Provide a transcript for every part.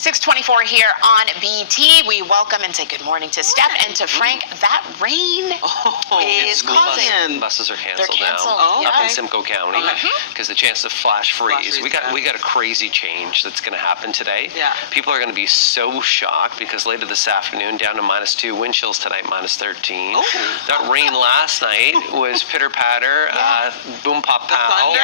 6:24 here on BT. We welcome and say good morning to Steph and to Frank. That rain is causing. Buses are canceled, They're canceled now up yeah. in Simcoe County because the chance of flash freeze. We got a crazy change that's going to happen today. Yeah. People are going to be so shocked because later this afternoon down to -2, wind chills tonight -13. That rain last night was pitter patter, boom pop pow.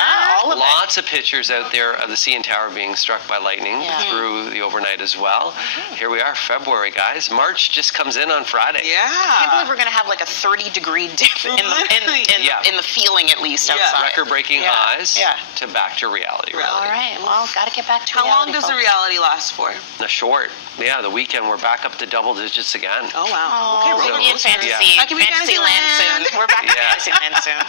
Lots of pictures out there of the CN Tower being struck by lightning through the overnight as well. Here we are, February, guys. March just comes in on Friday. Yeah. I can't believe we're going to have like a 30-degree dip in the feeling, at least, outside. Record-breaking highs to back to reality. All right. Well, got to get back to How reality, long does folks. the reality last for? Short. Yeah, the weekend we're back up to double digits again. Oh, wow. Oh, Okay, we'll be in fantasy land soon. We're back in fantasy land soon.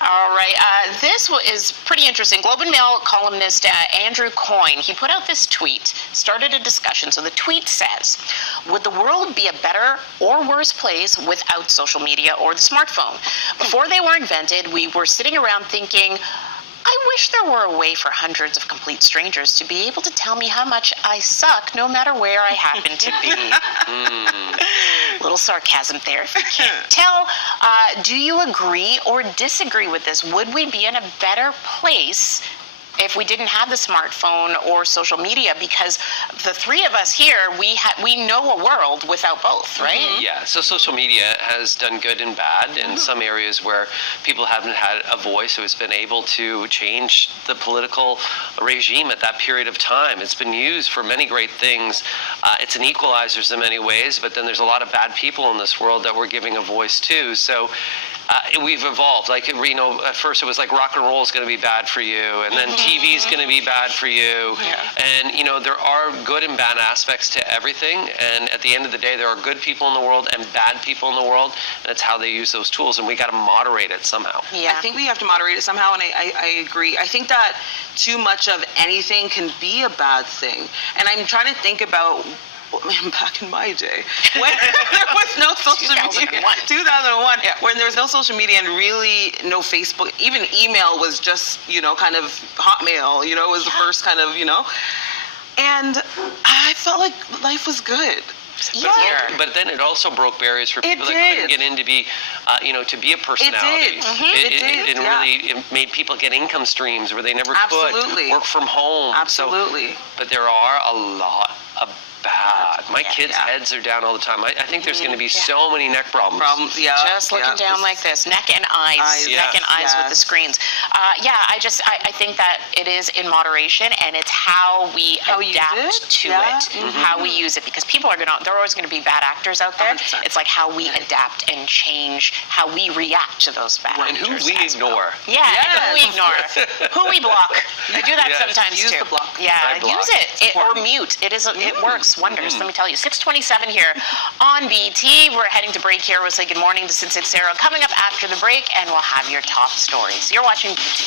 All right. This is pretty interesting. Globe and Mail columnist Andrew Coyne, he put out this tweet, started a discussion. So the tweet says, would the world be a better or worse place without social media or the smartphone? Before they were invented, we were sitting around thinking, I wish there were a way for hundreds of complete strangers to be able to tell me how much I suck no matter where I happen to be. Little sarcasm there if you can't tell. Do you agree or disagree with this? Would we be in a better place if we didn't have the smartphone or social media? Because the three of us here, we know a world without both, right? Yeah, so social media has done good and bad in some areas where people haven't had a voice, so it's been able to change the political regime at that period of time. It's been used for many great things. It's an equalizer in many ways, but then there's a lot of bad people in this world that we're giving a voice to. So we've evolved. Like, you know, at first it was like rock and roll is going to be bad for you, and then TV is going to be bad for you. And, you know, there are good and bad aspects to everything. And at the end of the day, there are good people in the world and bad people in the world. And that's how they use those tools. And we got to moderate it somehow. I think we have to moderate it somehow, and I agree. I think that too much of anything can be a bad thing. And I'm trying to think about back in my day, when there was no social media, 2001, when there was no social media and really no Facebook, even email was just, you know, kind of Hotmail, you know, was the first kind of, you know, and I felt like life was good. But then it also broke barriers for people that couldn't get in to be, you know, to be a personality. It really made people get income streams where they never could work from home. Absolutely. But there are a lot of bad. My kids' heads are down all the time. I think there's going to be so many neck problems. Just looking down like this, neck and eyes with the screens. I think that it is in moderation, and it's how we adapt to it, how we use it, because people they're always going to be bad actors out there. 100%. It's like how we adapt and change how we react to those bad actors. And who we ignore. And who we ignore. Who we block. I do that sometimes use too. The block. Use it or mute. It works wonders. Let me tell you. 6:27 here on BT. We're heading to break here. We'll say good morning to Sid Sarah coming up after the break, and we'll have your top stories. You're watching BT.